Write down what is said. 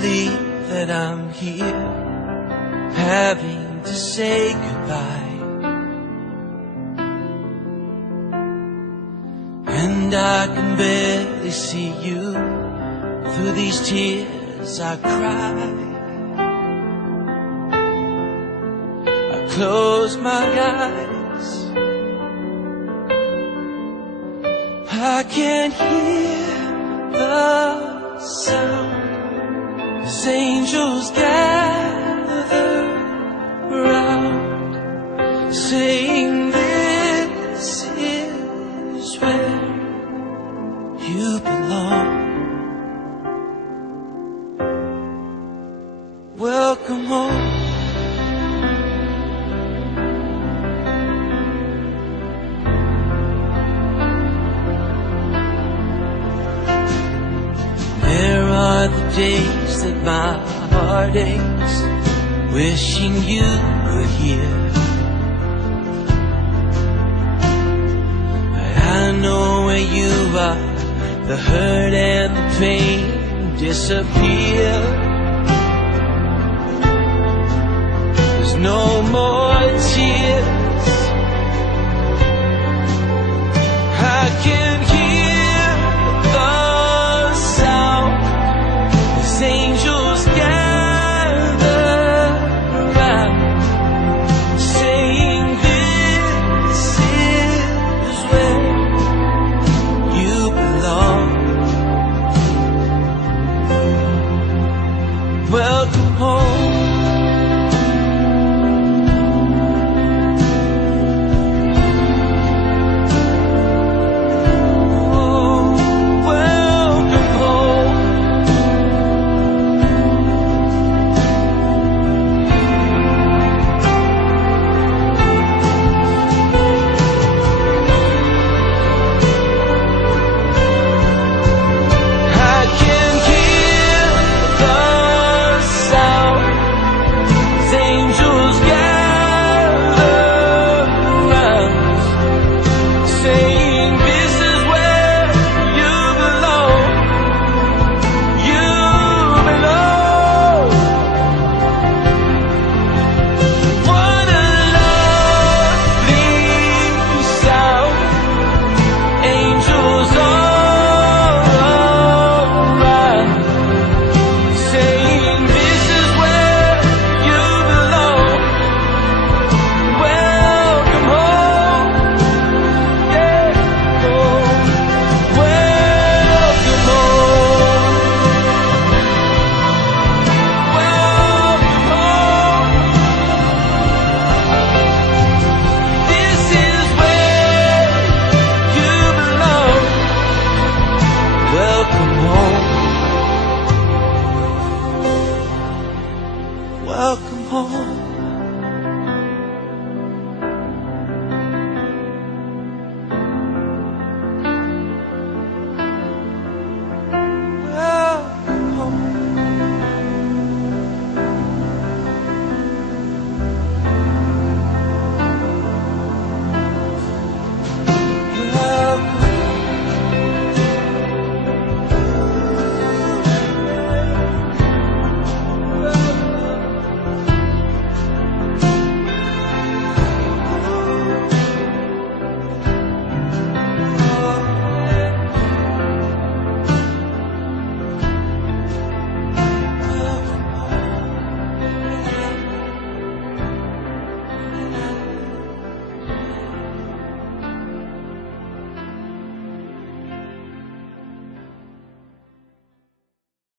believe that I'm here, having to say goodbye. And I can barely see you through these tears I cry. I close my eyes, I can't hear the sound as angels gather around, saying this is where you belong. Welcome home. There are the days that my heart aches, wishing you were here. But I know where you are, the hurt and the pain disappear. There's no more tears. I can hear the sound as angels gather around, saying this is where you belong. Welcome home. Welcome home.